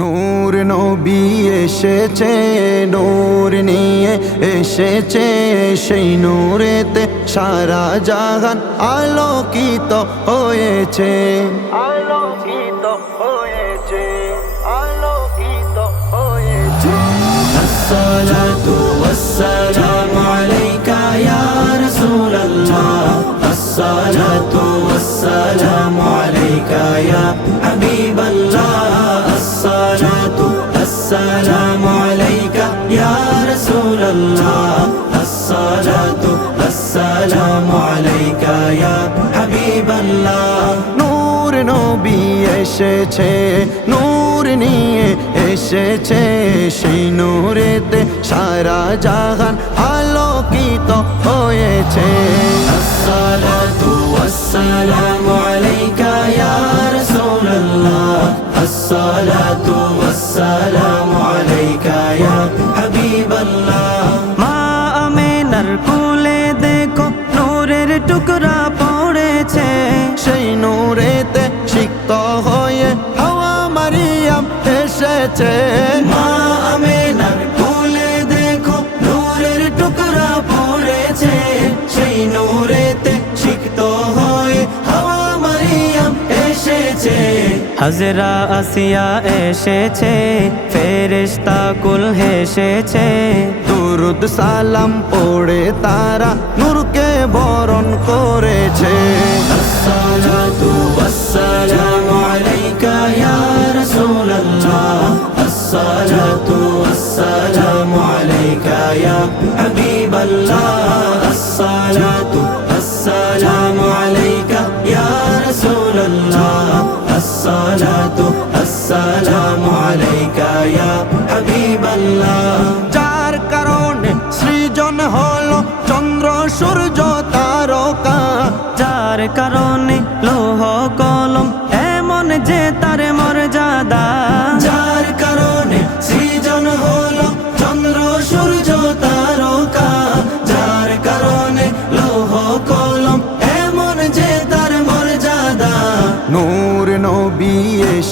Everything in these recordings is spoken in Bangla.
নূর নবী এসেছে নূর নিয়ে এসেছে সেই নূরেতে সারা জাগান আলোকিত হয়েছে। আলোকিত হয়েছে আলোকিত হয়েছে। আসসালাতু ওয়াসসালামু আলাইকা ইয়া রাসূলুল্লাহ। আসসালাতু ওয়াসসালামু আলাইকা ইয়া হাবিবাল্লাহ। والسلام عليك يا رسول الله الصلاة والسلام عليك يا حبيب الله নূর নবী এসেছে নূর নিয়ে এসেছে সেই নূরেতে সারা জাহান আলোকিত হয়েছে الصلاة والسلام আছে। মা খুলে টুকরা পড়েছে এসেছে। হাজরা আসিয়া এসেছে ফেরেশতা কুল হেসেছে। দুরুদ সালাম পড়ে তারা নুরকে বরণ করেছে। عليك يا حبيب الله الصلاة والسلام عليك يا رسول الله الصلاة والسلام عليك يا حبيب الله যার কারণে সৃজন হলো চন্দ্র সূর্য তারকা যার কারণে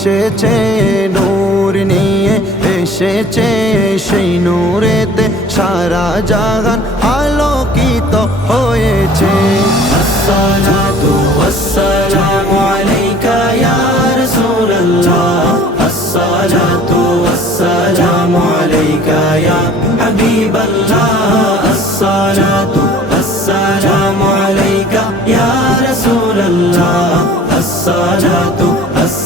چورنی ایورا جاگر آلوکی تو ہوئے جاتو مالی کا یار سورجھا سا جاتو سا جھا مالکا یا جاتو جھا مالی کا یار سورجھا سا جاتو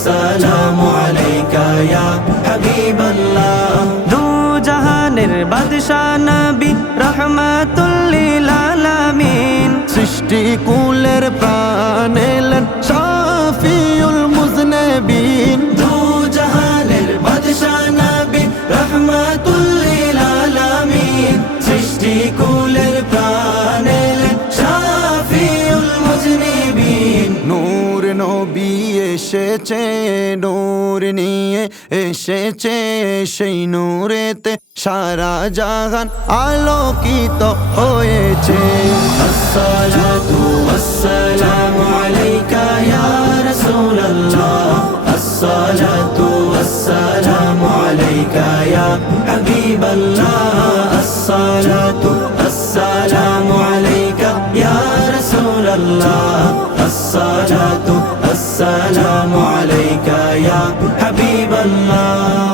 আসসালাম আলাইকা ইয়া হাবিবাল্লাহ। দু জাহানের বাদশা নবী রহমাতুল লিল আলামিন। সৃষ্টি چین ایشے چی شو ریتے شارا جاگن آلوکے ساتو سا مالکا یار سوچا جاتو سا مالکا یا کبھی بلجھا جاتو سا مالی کا رسوجا سا جاتو السلام علیکہ یا حبیب اللہ